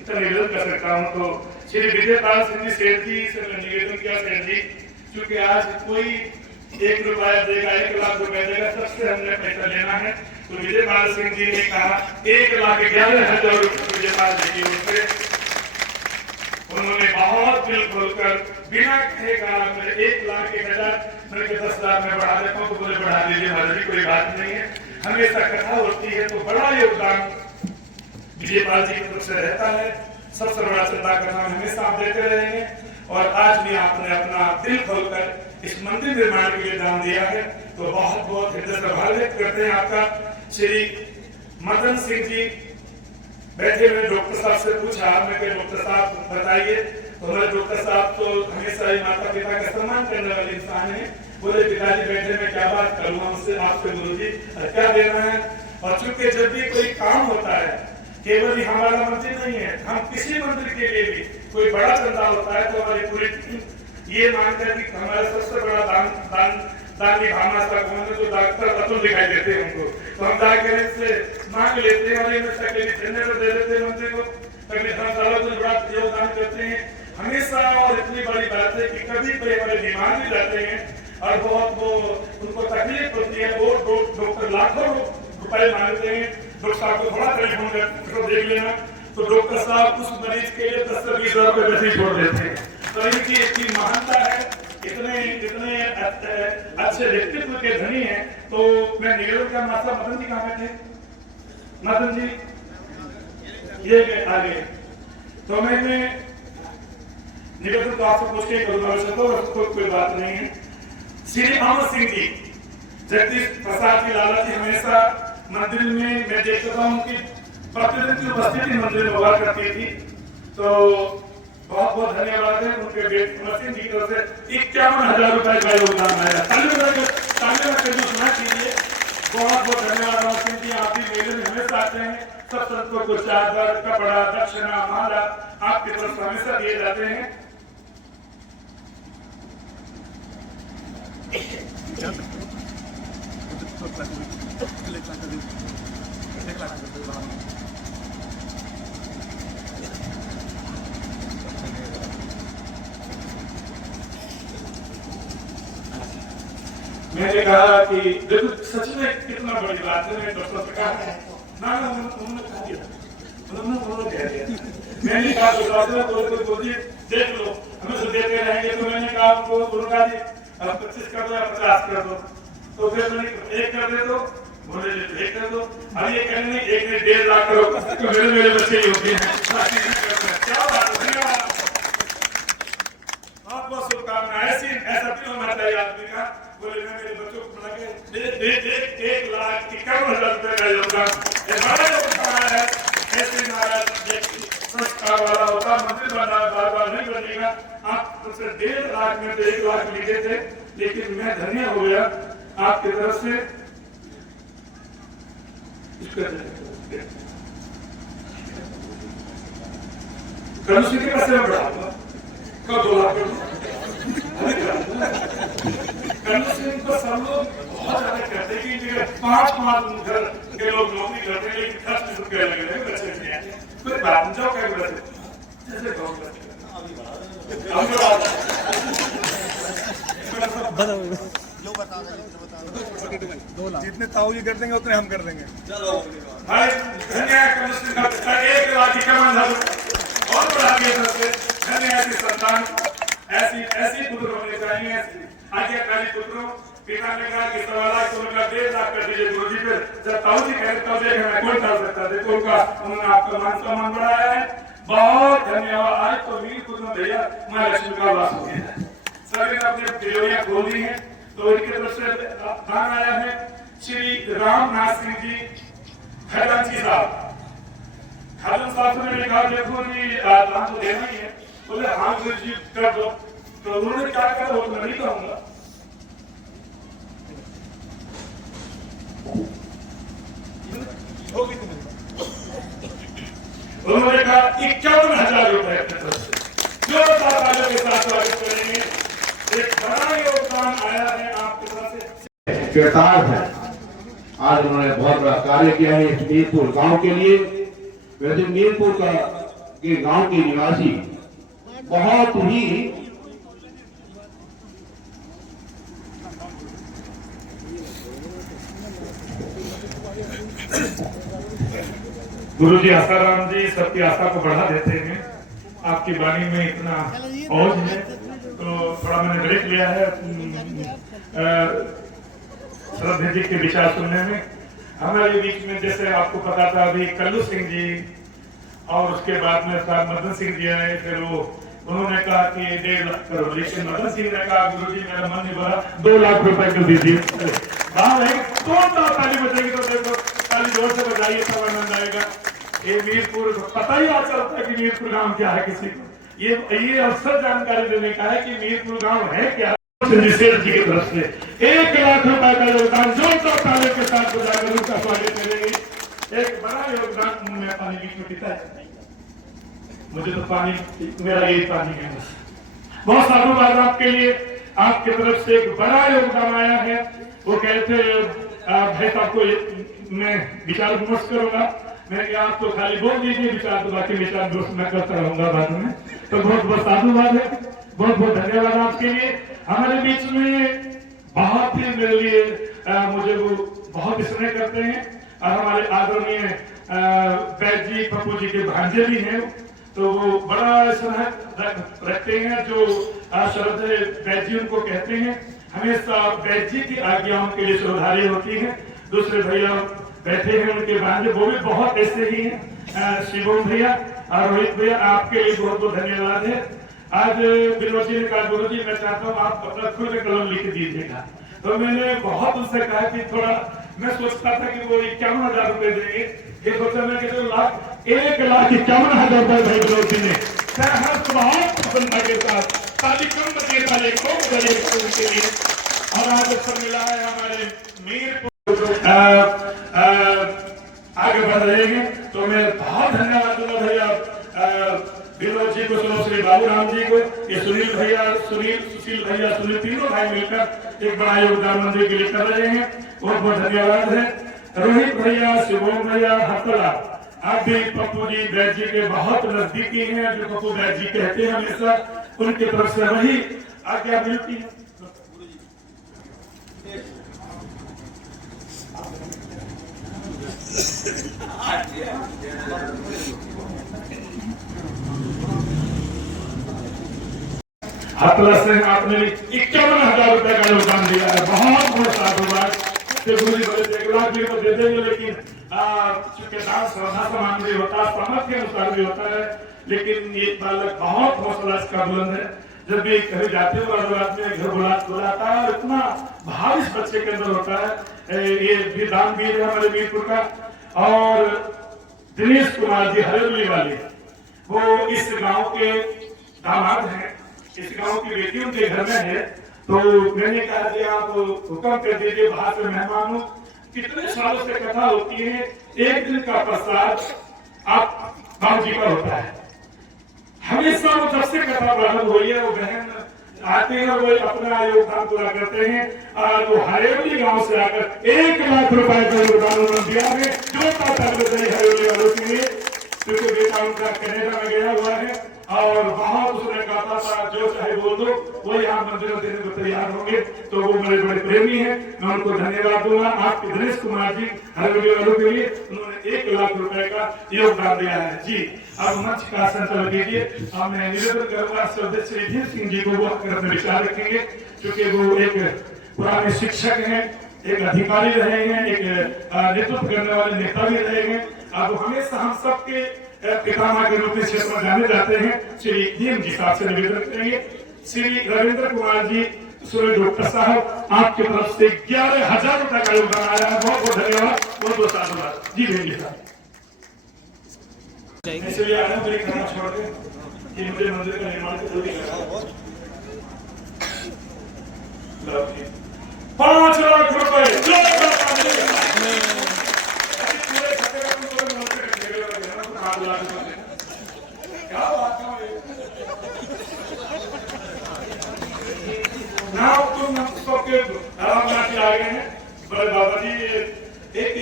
इतना निवेदन कर सकता हूँ। तो श्री विजयपाल सिंह जी सेठ जी से निवेदन किया, सेठ जी क्योंकि आज कोई 1 रुपया देगा, 1,00,000 रुपए देगा, सबसे हमने पैसा लेना है। तो विजयपाल सिंह जी ने कहा 1,11,000 रुपए विजयपाल जी की ओर से उन्होंने बहुत दिल खोलकर बिना कहे कहा मेरे 1,01,000 मैंने 10,000 में बढ़ा देता हूँ, तो मुझे बढ़ा दीजिए महाराज जी, कोई बात नहीं है। हमेशा कथा होती है तो बड़ा योगदान विजयपाल जी की तरफ से रहता है। सबसे बड़ा चंदा कथा हमेशा आप देते रहेंगे, और आज भी आपने अपना दिल खोलकर इस मंदिर निर्माण के लिए दान दिया है, तो बहुत बहुत हृदय से आभार व्यक्त करते हैं आपका। श्री मदन सिंह जी बैठे हुए डॉक्टर साहब से पूछा, मैं डॉक्टर साहब बताइए, तो हमारे डॉक्टर साहब तो हमेशा ही माता पिता का सम्मान करने वाले इंसान है। बोले पिताजी बैठे में क्या बात करूँ हमसे, आपसे गुरु जी क्या देना है। और चूंकि जब भी कोई काम होता है, केवल ही हमारा मंदिर नहीं है, हम किसी मंदिर के लिए भी कोई बड़ा चंदा होता है तो हमारी पूरी टीम ये मानते हैं कि हमारा सबसे बड़ा दानी भावना का कौन है, तो डॉक्टर अतुल दिखाई देते हैं उनको, तो हम जाकर इनसे मांग लेते हैं और इनमें दे देते हैं मंदिर को। तकलीफ बड़ा योगदान करते हैं। हमेशा, और इतनी बड़ी बात है कि कभी कोई हमारे बीमार भी रहते हैं और बहुत वो उनको तकलीफ होती है, वो डॉक्टर लाखों रुपए मांगते हैं, डॉक्टर साहब को थोड़ा टेलीफोन कर देख लेना, तो डॉक्टर साहब उस मरीज के लिए 10 से 20 हजार रुपए वैसे ही छोड़ देते हैं। तो इनकी इतनी महानता है, इतने अच्छे व्यक्तित्व के धनी हैं। तो मैं निवेदन का माता मदन जी कहाँ पे थे? मदन जी ये आगे, तो मैं निवेदन तो आपसे पूछ के करूंगा, वैसे तो कोई बात नहीं है। श्री अमर सिंह जी, जगदीश प्रसाद जी लाला जी हमेशा मंदिर में मैं देखता हूँ कि प्रतिदिन की उपस्थिति मंदिर में हुआ करती थी। तो बहुत बहुत धन्यवाद है उनके बेटे अमर सिंह जी की तरफ से 51,000 रुपए का योगदान आया। सुना कीजिए। बहुत बहुत धन्यवाद अमर सिंह जी, आप भी मेले में हमेशा आते हैं। सब संतों को चादर, कपड़ा, दक्षिणा, माला आपकी तरफ से हमेशा दिए जाते हैं। मैंने कहा कि देखो सच में कितना बड़ी बात है। मैं डॉक्टर से कहा ना उन्होंने कहा दिया, उन्होंने कह दिया। मैंने कहा तो डॉक्टर को देख लो, हमें तो देते रहेंगे। तो मैंने कहा उनको, उनका जी 25 कर दो या 50 कर दो। तो फिर मैंने 1 कर दे दो, बोले 1 कर दो। अब ये कहने 1 ने 1.5 लाख करो, तो मेरे बच्चे ही होते हैं। क्या बात है, बहुत बहुत शुभकामनाएं। ऐसा भी होना चाहिए आदमी का। बोले मैं मेरे बच्चों को बना के 1,51,000 रुपए का योगदान, बड़ा योगदान है। ऐसे महाराज संस्कार वाला होता, मंदिर बना बार बार नहीं बनेगा। आप सबसे 1.5 लाख में तो 1 लाख लिखे थे, लेकिन मैं धन्य हो गया आपकी तरफ से। कल के पैसे में बढ़ाऊंगा, कब 2 लाख को सब लोग बहुत ज्यादा कहते हैं कि 5 घर के लोग नौकरी करते हैं, लेकिन 10 रुपये लगे बच्चे नहीं। कोई बात नहीं, जाओ क्या जैसे जितने ताऊ जी कर देंगे उतने हम कर देंगे। चलो भाई, धन्यवाद। 1,51,000 और बढ़ा दिया। धन्यवाद। संतान ऐसी पुत्र होने चाहिए, ऐसी आज्ञाकारी पुत्रों। पिता ने कहा कि 1,50,000 लाख कर दीजिए गुरु जी पे। जब ताऊ जी कह तब देखना कोई डाल सकता। देखो उन्होंने आपका मान सम्मान बढ़ाया है। बहुत धन्यवाद। आज तो वीर पुत्र भैया माँ लक्ष्मी का वास हो गया है। सभी ने अपने तिजोरियां खोली हैं। तो इनकी तरफ से दान आया है श्री रामनाथ सिंह जी खजांची साहब। खाजन साहब ने कहा देखो जी दान तो देना ही है। बोले हाँ गुरु जी कर दो। तो उन्होंने क्या कहा वो मैं नहीं कहूंगा। उन्होंने कहा 51,000 रुपए जो तालियों के साथ स्वागत करेंगे। एक बड़ा योगदान आया है आपकी तरफ से। कृतार्थ है, आज उन्होंने बहुत बड़ा कार्य किया है इस मीरपुर गांव के लिए। वैसे मीरपुर के गांव के निवासी बहुत ही गुरु जी आसाराम जी सबकी आशा को बढ़ा देते हैं। आपकी वाणी में इतना ओज है, तो थोड़ा मैंने ब्रेक लिया है श्रद्धे जी के विचार सुनने में। हमारे बीच में जैसे आपको पता था अभी कल्लू सिंह जी और उसके बाद में साहब मदन सिंह जी आए। फिर वो उन्होंने कहा कि 1.5 लाख करो, लेकिन मदन सिंह ने कहा गुरु जी मेरा मन नहीं भरा, 2 लाख रुपए कर दीजिए। ताली बजेगी तो देखो, ताली जोर से बजाइए तब आनंद आएगा। ये मीरपुर पता ही आज चलता है कि मीरपुर गांव क्या है किसी को। ये अवसर जानकारी देने का है कि मीरपुर गांव है क्या। सेठ जी की तरफ से 1 लाख रुपए का योगदान जोरदार ताली के साथ बजाकर उनका स्वागत करेंगे। एक बड़ा योगदान। मैं पानी बीच में पीता है, मुझे तो पानी मेरा यही पानी है। बहुत साधुवाद आपके लिए। आपकी तरफ से एक बड़ा योगदान आया है। वो कहते भाई साहब को मैं विचार विमर्श करूंगा, मैं क्या आप तो खाली बोल दीजिए विचार, तो बाकी विचार दोस्त मैं करता रहूंगा बाद में। तो बहुत बहुत साधुवाद है, बहुत बहुत धन्यवाद आपके लिए। हमारे बीच में बहुत ही मेरे लिए मुझे वो बहुत स्नेह करते हैं और हमारे आदरणीय वैद्य जी पप्पू जी के भांजे भी हैं, तो वो बड़ा स्नेह रखते हैं। जो शरद वैद्य जी उनको कहते हैं, हमेशा वैद्य जी की आज्ञाओं के लिए श्रद्धारी होती है। दूसरे भैया बैठे हैं उनके भांजे, वो भी बहुत ऐसे ही हैं, शिवम भैया और रोहित भैया, आपके लिए बहुत बहुत धन्यवाद है। आज विनोद जी ने कहा गुरु जी मैं चाहता हूँ आप अपना खुद का कलम लिख दीजिएगा, तो मैंने बहुत उनसे कहा कि थोड़ा, मैं सोचता था कि वो 51,000 रुपए देंगे, ये सोचा मैं कि 1,51,000 रुपए भाई विनोद जी ने हर बहुत प्रसन्नता के साथ ताली कम बजे वाले को उनके लिए। और आज अवसर मिला है हमारे मीरपुर आगे बढ़ रहे हैं, तो मैं बहुत धन्यवाद दूंगा भैया विनोद जी को, सुनो श्री बाबू राम जी को, ये सुनील भैया, सुशील भैया, सुनील, तीनों भाई मिलकर एक बड़ा योगदान मंदिर के लिए कर रहे हैं, बहुत बहुत धन्यवाद है। रोहित भैया, शिवम भैया, हतला, आप भी पप्पू जी वैद्य जी के बहुत नजदीकी हैं, जो पप्पू वैद्य जी कहते हैं हमेशा, उनकी तरफ से वही आज्ञा मिलती है। हतला से आपने 51,000 रुपए का योगदान दिया है, बहुत बहुत साधुवाद। गुरु जी बोले 1,00,000 भी तो दे देंगे, लेकिन चूंकि दान श्रद्धा समान भी होता है, सामर्थ्य के अनुसार भी होता है, लेकिन ये बालक बहुत हौसला इसका बुलंद है। जब भी कहीं जाते हो और रात में घर बुलाता है और इतना भाव इस बच्चे के अंदर होता है। ये भी दान भी है हमारे मीरपुर का। और दिनेश कुमार जी हरेली वाले, वो इस गांव के दामाद हैं, इस गांव की बेटी उनके घर में है, तो मैंने कहा कि आप हुक्म कर दीजिए, बाहर से मेहमान हो, कितने सालों से कथा होती है, एक दिन का प्रसाद आप बाबू जी का होता है, हमेशा वो जब से कथा प्रारंभ हुई है वो बहन आते हैं और वो अपना योगदान पूरा करते हैं। और वो हरेली गांव से आकर 1,00,000 रुपए का योगदान उन्होंने दिया है, जो हरेली वालों के लिए, क्योंकि बेटा उनका कनाडा में गया हुआ है और बहुत उसने कहा था जो चाहे बोल दो, वो यहाँ मंदिर देने को तैयार होंगे, तो वो मेरे बड़े प्रेमी हैं, मैं उनको धन्यवाद दूंगा। आपके दिनेश कुमार जी हरेली वालों के लिए उन्होंने 1,00,000 रुपए का योगदान दिया है जी। अब मंच का संचालन कीजिए, और मैं निवेदन करूंगा श्रद्धेय श्री धीर सिंह जी को, वो अपने विचार रखेंगे, क्योंकि वो एक पुराने शिक्षक हैं, एक अधिकारी रहे हैं, एक नेतृत्व करने वाले नेता भी रहे हैं, अब हमेशा हम सबके पितामह के रूप में क्षेत्र में जाने जाते हैं। श्री धीम जी साहब से निवेदन करेंगे। श्री रविंद्र कुमार जी, सूर्य डॉक्टर साहब, आपकी तरफ से 11,000 रुपए का योगदान आया है, बहुत बहुत धन्यवाद, बहुत बहुत साधुवाद जी। भेंगे साहब इसलिए आया हूँ, मेरी खाना छोड़ के कि मुझे मंदिर का निर्माण जल्दी करना। 5 लाख रुपए क्या बात है, तुम सबके आराम से आ गए हैं। बड़े बाबा जी एक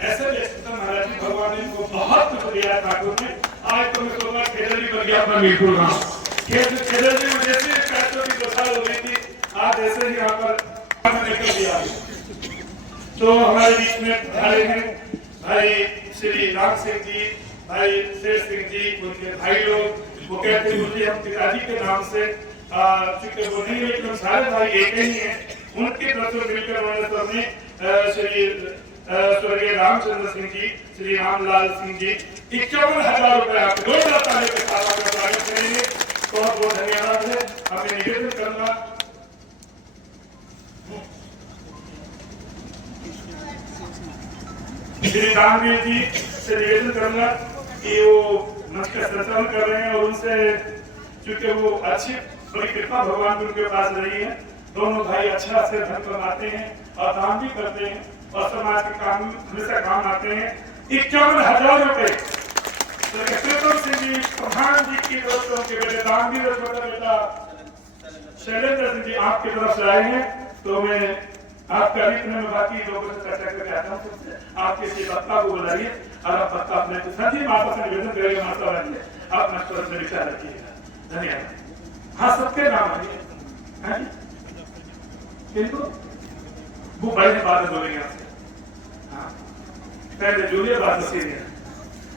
ऐसे महाराज जी, भगवान ने इनको बहुत कुछ दिया है ठाकुर ने। आज तो मैं सोचा खेदली बन गया अपना मीरपुर गाँव, खेदली में जैसे पैसों की दशा हो गई थी, आज ऐसे ही यहाँ पर निकल दिया। तो हमारे बीच में खड़े हैं भाई श्री राम सिंह जी, भाई शेर सिंह जी, उनके भाई लोग, वो कहते हैं मुझे हम पिताजी के नाम से चूंकि वो नहीं, लेकिन हम सारे भाई एक ही हैं, उनके तरफ से मिलकर उन्होंने सबने श्री स्वर्गीय रामचंद्र सिंह जी, श्री रामलाल सिंह जी 51,000 रुपए आपको 2 ताले के साथ स्वागत करेंगे। बहुत बहुत धन्यवाद है। हमें निवेदन करना श्री रामवीर जी से निवेदन करूंगा कि वो मंच का संचालन कर रहे हैं, और उनसे चूंकि वो अच्छी बड़ी कृपा भगवान की उनके पास रही है, दोनों भाई अच्छा से धन कमाते हैं और दान भी करते हैं और समाज के काम हमेशा काम आते हैं। 51,000 रुपए प्रीतम सिंह जी प्रधान जी की तरफ से उनके बेटे दानवीर बेटा शैलेंद्र सिंह जी आपकी तरफ से आए हैं, तो मैं आप कभी अपने में बाकी लोगों से चर्चा करके आता हूँ सबसे आप किसी बत्ता को बुलाइए और आप बत्ता अपने सभी माता से निवेदन करेंगे, माता रखिए आप मशवरत में विचार रखिएगा। धन्यवाद। हाँ, सबके नाम आइए किंतु वो बड़े बात बोलेंगे आपसे। हाँ, पहले जूलिया बात सीनियर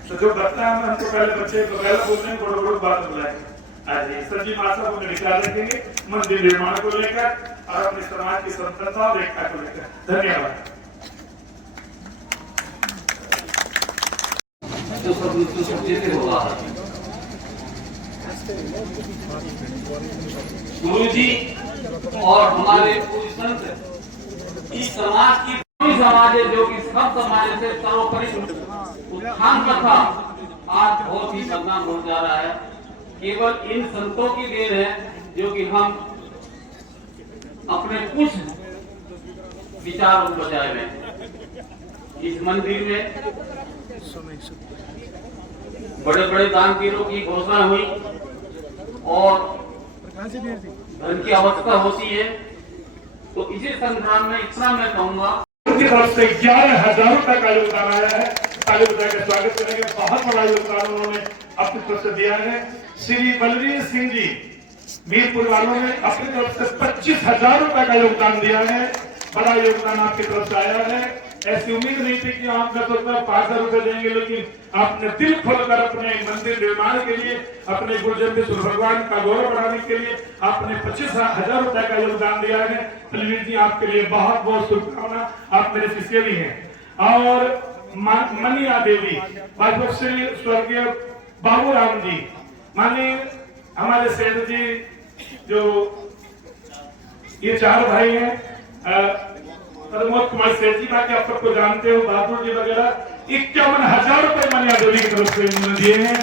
तो जो बच्चा है हमको पहले बच्चे को पहले बोलते हैं, बड़े बड़े बात बुलाएंगे। आज सर जी माता को विचार रखेंगे मंदिर निर्माण को लेकर और अपने समाज की स्वतंत्रता और एकता को लेकर। धन्यवाद। जो सब जैसे होगा गुरु जी और हमारे पूज्य संत इस समाज की समाज है जो कि सब समाज से सर्वोपरि उत्थान का था, आज बहुत ही बदनाम हो जा रहा है। केवल इन संतों की देन है जो कि हम अपने कुछ विचार बचाए हुए। इस मंदिर में बड़े बड़े दानवीरों की घोषणा हुई और धन की आवश्यकता होती है, तो इसी संदर्भ में इतना मैं कहूंगा उनकी तरफ से 11,000 रुपए का योगदान आया है। ताली बजा के स्वागत करेंगे। बहुत बड़ा योगदान उन्होंने अपनी तरफ से दिया है। श्री बलवीर सिंह जी मीरपुर वालों ने अपनी तरफ से 25,000 रुपए का योगदान दिया है। बड़ा योगदान आपकी तरफ से आया है। ऐसी उम्मीद नहीं थी कि आप 5,000 रुपए देंगे, लेकिन आपने दिल खोलकर अपने मंदिर निर्माण के लिए, अपने गुरुजन विष्णु भगवान का गौरव बढ़ाने के लिए आपने 25,000 रुपए का योगदान दिया है। बलवीर जी आपके लिए बहुत बहुत शुभकामना। आप मेरे शिष्य भी हैं। और मनिया देवी भाजपा श्री स्वर्गीय बाबूराम जी माननीय हमारे सेठ जी, जो ये 4 भाई हैं, प्रमोद कुमार सेठ जी बाकी आप सबको जानते हो, बहादुर जी वगैरह, 51,000 रुपए मनिया देवी की तरफ से उन्होंने दिए हैं।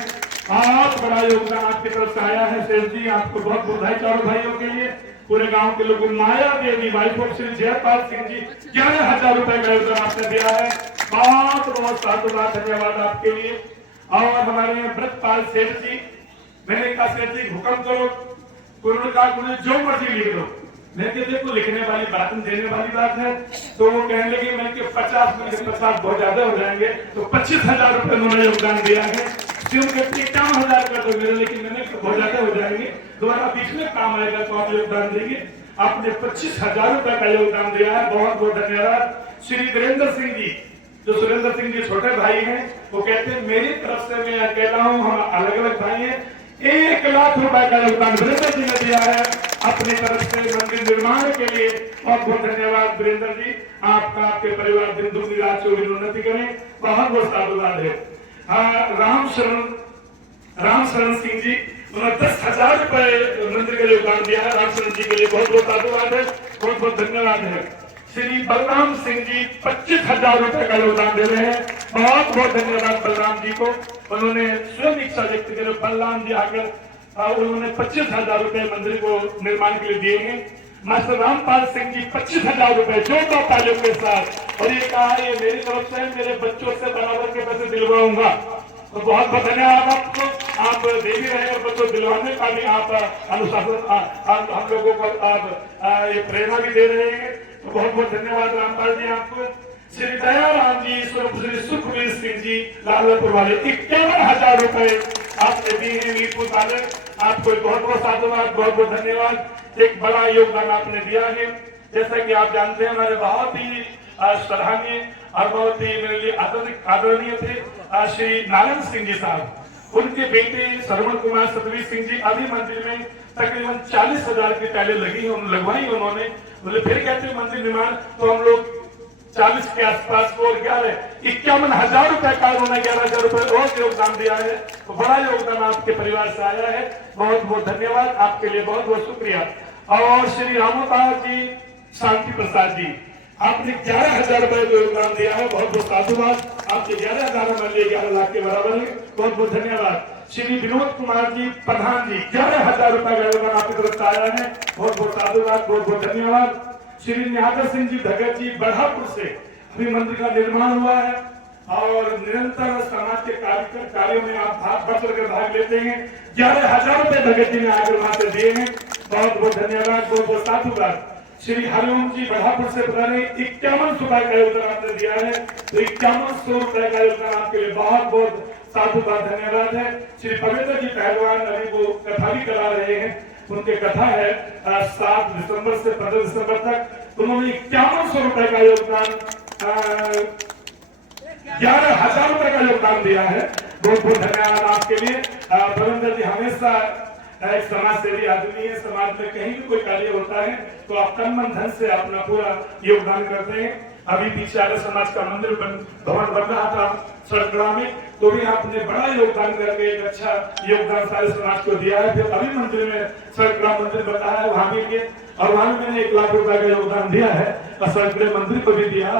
बहुत बड़ा योगदान आपकी तरफ से आया है सेठ जी, आपको बहुत बधाई। 4 भाइयों के लिए पूरे गांव के लोगों। माया देवी वाइफ ऑफ श्री जयपाल सिंह जी 11,000 रुपए का योगदान आपने दिया है। बहुत बहुत साधुवाद, धन्यवाद आपके लिए। और हमारे व्रतपाल सेठ जी, मैंने कहा सेठ जी हुक्म करो, गुरु का गुरु जो मर्जी लिख दो। मैं देखो लिखने वाली बात देने वाली बात है, तो वो कहने लगे मैं 50 में 50 बहुत ज्यादा हो जाएंगे, तो 25,000 रुपए उन्होंने योगदान दिया है। क्यों कहते 51,000 कर दोगे, लेकिन मैंने बहुत ज्यादा हो जाएंगे, दोबारा बीच में काम आएगा तो आप योगदान देंगे। आपने 25,000 रुपए का योगदान दिया है। बहुत बहुत धन्यवाद। श्री वीरेंद्र सिंह जी, जो सुरेंद्र सिंह जी छोटे भाई हैं, वो कहते हैं मेरी तरफ से मैं अकेला हूँ, हम अलग अलग भाई हैं, 1 लाख रुपए का योगदान वीरेंद्र जी ने दिया है अपनी तरफ से मंदिर निर्माण के लिए। बहुत बहुत धन्यवाद वीरेंद्र जी। आपका, आपके परिवार दिन दुगनी रात चौगुनी उन्नति करें। बहुत बहुत साधुवाद है। राम शरण सिंह जी, उन्होंने 10,000 रुपए मंदिर का योगदान दिया है। राम शरण जी के लिए बहुत बहुत साधुवाद है, बहुत बहुत धन्यवाद है। श्री बलराम सिंह जी 25,000 रुपए का योगदान दे रहे हैं। बहुत बहुत धन्यवाद बलराम जी को। उन्होंने स्वयं इच्छा व्यक्त की, बलराम जी आकर उन्होंने 25,000 रुपए मंदिर को निर्माण के लिए दिए हैं। मास्टर रामपाल सिंह जी 25,000 रुपए जोड़ों तालियों के साथ, और ये कहा ये मेरी तरफ से मेरे बच्चों से बराबर के पैसे दिलवाऊंगा। तो बहुत बहुत धन्यवाद आपको। आप दे भी रहे हैं, बच्चों दिलवाने का भी आप अनुशासन हम लोगों को आप ये प्रेरणा भी दे रहे हैं। तो बहुत बहुत धन्यवाद रामपाल जी आपको। श्री दयाराम जी, श्री सुखवीर सिंह जी लालपुर वाले 51,000 रुपए आपने दिए हैं मीरपुर वाले। आपको बहुत बहुत साधुवाद, बहुत बहुत धन्यवाद। एक बड़ा योगदान आपने दिया है। जैसा कि आप जानते हैं हमारे बहुत ही सराहनीय और बहुत ही मेरे लिए आदरणीय थे श्री नारायण सिंह जी साहब। उनके बेटे श्रवण कुमार सतवीर सिंह जी अभी मंदिर में तकरीबन 40,000 की टाइलें लगवाई उन्होंने। बोले फिर कहते हैं मंदिर निर्माण, तो हम लोग 40 के आसपास को 51,000 रुपए का उन्होंने 11,000 रुपए और योगदान दिया है। तो बड़ा योगदान आपके परिवार से आया है। बहुत बहुत धन्यवाद आपके लिए, बहुत बहुत शुक्रिया। और श्री रामोदास जी, शांति प्रसाद जी, आपने 11,000 रुपए का योगदान दिया है। बहुत बहुत साधुवाद। आपके 11,000 हमारे लिए 11 लाख के बराबर है। बहुत बहुत धन्यवाद। श्री विनोद कुमार जी प्रधान जी 11,000 रुपए का योगदान आपकी तरफ से आया है। बहुत बहुत साधुवाद, बहुत बहुत धन्यवाद। श्री निहादर सिंह जी भगत जी बढ़ापुर से अभी मंदिर का निर्माण हुआ है और निरंतर समाज के कार्यों में आप बढ़ चढ़ कर भाग लेते हैं। 11,000 रुपए भगत जी ने आकर वहां से दिए हैं। बहुत बहुत धन्यवाद, बहुत बहुत साधुवाद। श्री हरिओम जी बढ़ापुर से बता रहे 5100 रुपए का योगदान आपने दिया है, तो 5100 रुपए का योगदान आपके लिए बहुत बहुत साधुवाद धन्यवाद है। श्री पवित्र जी पहलवान अभी वो कथा भी करा रहे हैं, उनके कथा है 7 दिसंबर से 15 दिसंबर तक। उन्होंने 5100 रुपए का योगदान 11,000 रुपए का योगदान दिया है। बहुत बहुत धन्यवाद आपके लिए। धर्मेंद्र जी हमेशा एक समाज सेवी आदमी है, समाज में कहीं भी कोई कार्य होता है तो आप तन मन धन से अपना पूरा योगदान करते हैं। अभी पीछे आर्य समाज का मंदिर भवन बन रहा था सड़कड़ा में, तो भी आपने बड़ा योगदान करके एक अच्छा योगदान सारे समाज को दिया है। फिर अभी मंदिर में सड़कड़ा मंदिर बना है, वहां भी किए और वहां मैंने 1 लाख रुपए का योगदान दिया है और सड़कड़े मंदिर को भी दिया।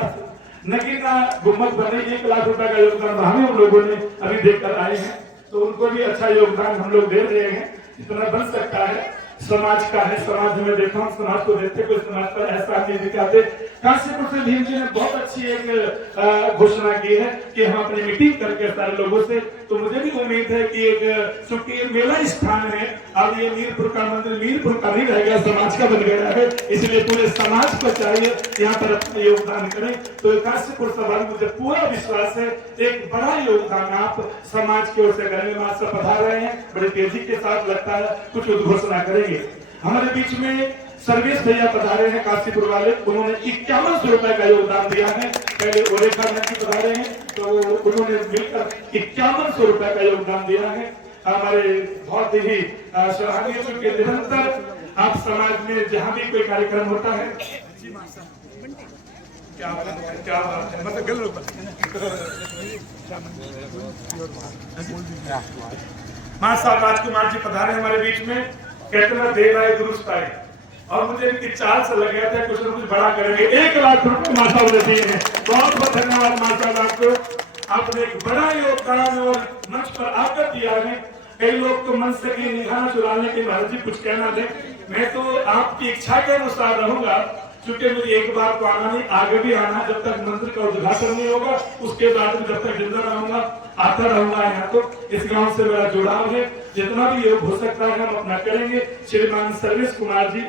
नगीना गुम्बद बने 1 लाख रुपए का योगदान वहां भी हम लोगों ने अभी देकर आए हैं, तो उनको भी अच्छा योगदान हम लोग दे रहे हैं। इतना बन सकता है, समाज का है। समाज में देखा हूं, समाज को देखते कोई समाज पर ऐसा नहीं दिखाते। काशीपुर से भीम जी ने बहुत अच्छी एक घोषणा की है कि हम अपनी मीटिंग करके सारे लोगों से, तो मुझे भी उम्मीद है कि एक चूंकि मेला स्थान है, अब ये मीरपुर का मंदिर मीरपुर का नहीं रह गया, समाज का बन गया है, इसलिए पूरे समाज को चाहिए यहाँ पर अपना योगदान करें। तो काशीपुर सभा में मुझे पूरा विश्वास है एक बड़ा योगदान आप समाज की ओर से करेंगे। मां से पधार रहे हैं, बड़ी तेजी के साथ लगता है कुछ उद्घोषणा करेंगे। हमारे बीच में सर्वेश भैया पधारे हैं काशीपुर वाले, उन्होंने 5100 रुपए का योगदान दिया है। पहले ओरेखा नंदी पधारे हैं, तो उन्होंने मिलकर 5100 रुपए का योगदान दिया है। हमारे बहुत ही सराहनीय के निरंतर आप समाज में जहां भी कोई कार्यक्रम होता है, क्या बात है, मतलब गल मां साहब राजकुमार जी पधारे हमारे बीच में, कहते ना देर आए दुरुस्त आए, और मुझे इनकी चाल से लग गया था कुछ न कुछ बड़ा करेंगे। 1 लाख रुपए मां साहब ने दिए हैं, बहुत बहुत धन्यवाद मां साहब आपको। आपने एक बड़ा योगदान और मंच पर आकर दिया है। कई लोग तो मंच से की निगाह चुराने के महाराज जी कुछ कहना दे, मैं तो आपकी इच्छा के अनुसार रहूंगा, क्योंकि मुझे एक बार तो आना नहीं, आगे भी आना, जब तक मंदिर का उद्घाटन नहीं होगा उसके बाद जब तक जिंदा रहूंगा आता रहूंगा यहाँ। तो इस गांव से मेरा जुड़ाव है, जितना भी योग हो सकता है हम अपना करेंगे। श्रीमान सर्वेश कुमार जी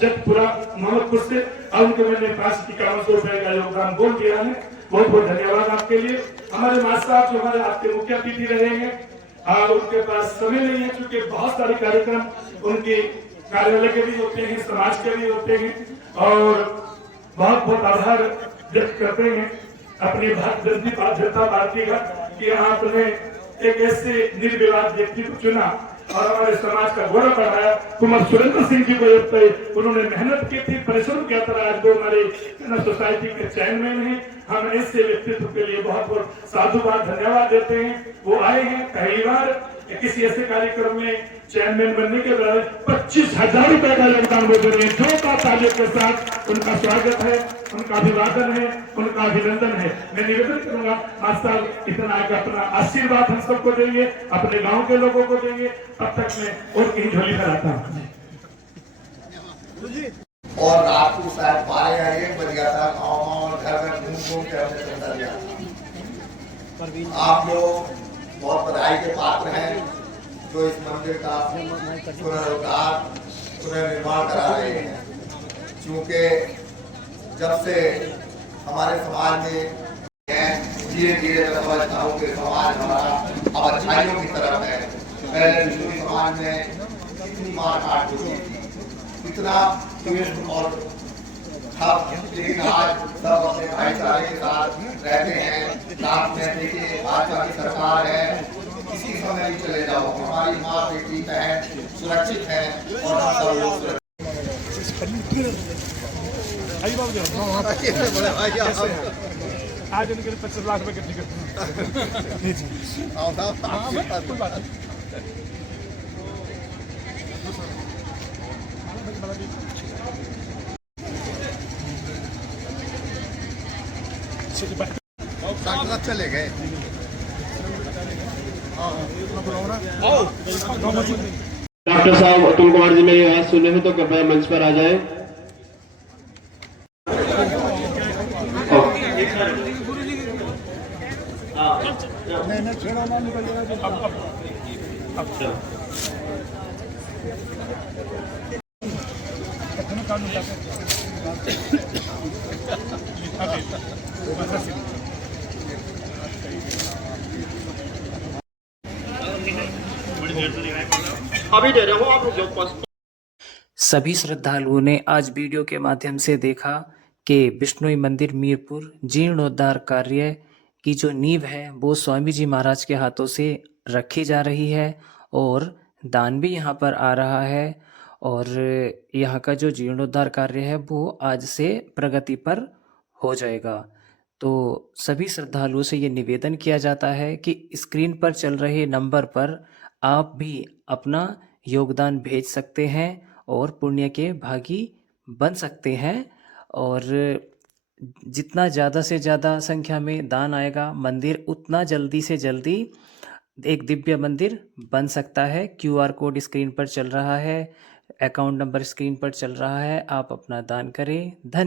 जगपुरा मोहम्मदपुर से, और उनके मैंने 5100 रुपए का योगदान बोल दिया है। बहुत बहुत धन्यवाद आपके लिए। हमारे मास्टर साहब जो हमारे आपके मुख्य अतिथि रहे हैं, और उनके पास समय नहीं है क्योंकि बहुत सारे कार्यक्रम उनके कार्यालय के भी होते हैं, समाज के भी होते हैं, और बहुत बहुत आभार व्यक्त करते हैं अपनी भारतीय जनता पार्टी का कि आपने एक ऐसे निर्विवाद व्यक्ति को चुना और हमारे समाज का गौरव बढ़ाया। कुमार सुरेंद्र सिंह जी को उन्होंने मेहनत की थी, परिश्रम किया था, आज वो हमारे सोसाइटी के चेयरमैन हैं। हम ऐसे व्यक्तित्व के लिए बहुत बहुत साधुवाद धन्यवाद देते हैं। वो आए हैं पहली बार किसी ऐसे कार्यक्रम में चेयरमैन बनने के बाद 25,000 रुपए का योगदान वो दे रहे हैं। जो का तालियों के साथ उनका स्वागत है, उनका अभिवादन है, उनका अभिनंदन है। मैं निवेदन करूंगा साहब इतना अपना आशीर्वाद हम सबको देंगे, अपने गांव के लोगों को देंगे। तब तक मैं और कहीं झोली कराता हूँ। और रात को शायद 12-1 बज गया था, गाँव घर में घूम के हमने चलता गया। आप लोग बहुत बधाई के पात्र हैं जो इस मंदिर का पुनरुद्धार पुनर्निर्माण करा रहे हैं। क्योंकि जब से हमारे समाज में धीरे धीरे समझता हूँ कि समाज हमारा अब अच्छाइयों की तरफ है। पहले हिंदू समाज में कितनी मार काट होती थी, कितना द्वेष और था, लेकिन आज सब अपने भाईचारे के साथ रहते हैं। साथ में देखिए भाजपा की सरकार है, किसी समय भी चले जाओ, हमारी माँ बेटी बहन सुरक्षित है और हम सब लोग आज इनके 25 लाख रुपए की टिकट चले गए। डॉक्टर साहब अतुल कुमार जी मेरी आवाज सुन रहे हो तो कृपया मंच पर आ जाए। अब अभी दे रहा हूँ आप लोग पास। सभी श्रद्धालुओं ने आज वीडियो के माध्यम से देखा कि बिश्नोई मंदिर मीरपुर जीर्णोद्धार कार्य की जो नींव है वो स्वामी जी महाराज के हाथों से रखी जा रही है और दान भी यहाँ पर आ रहा है और यहाँ का जो जीर्णोद्धार कार्य है वो आज से प्रगति पर हो जाएगा। तो सभी श्रद्धालुओं से ये निवेदन किया जाता है कि स्क्रीन पर चल रहे नंबर पर आप भी अपना योगदान भेज सकते हैं और पुण्य के भागी बन सकते हैं और जितना ज़्यादा से ज़्यादा संख्या में दान आएगा मंदिर उतना जल्दी से जल्दी एक दिव्य मंदिर बन सकता है। QR कोड स्क्रीन पर चल रहा है, अकाउंट नंबर स्क्रीन पर चल रहा है, आप अपना दान करें। धन्यवाद।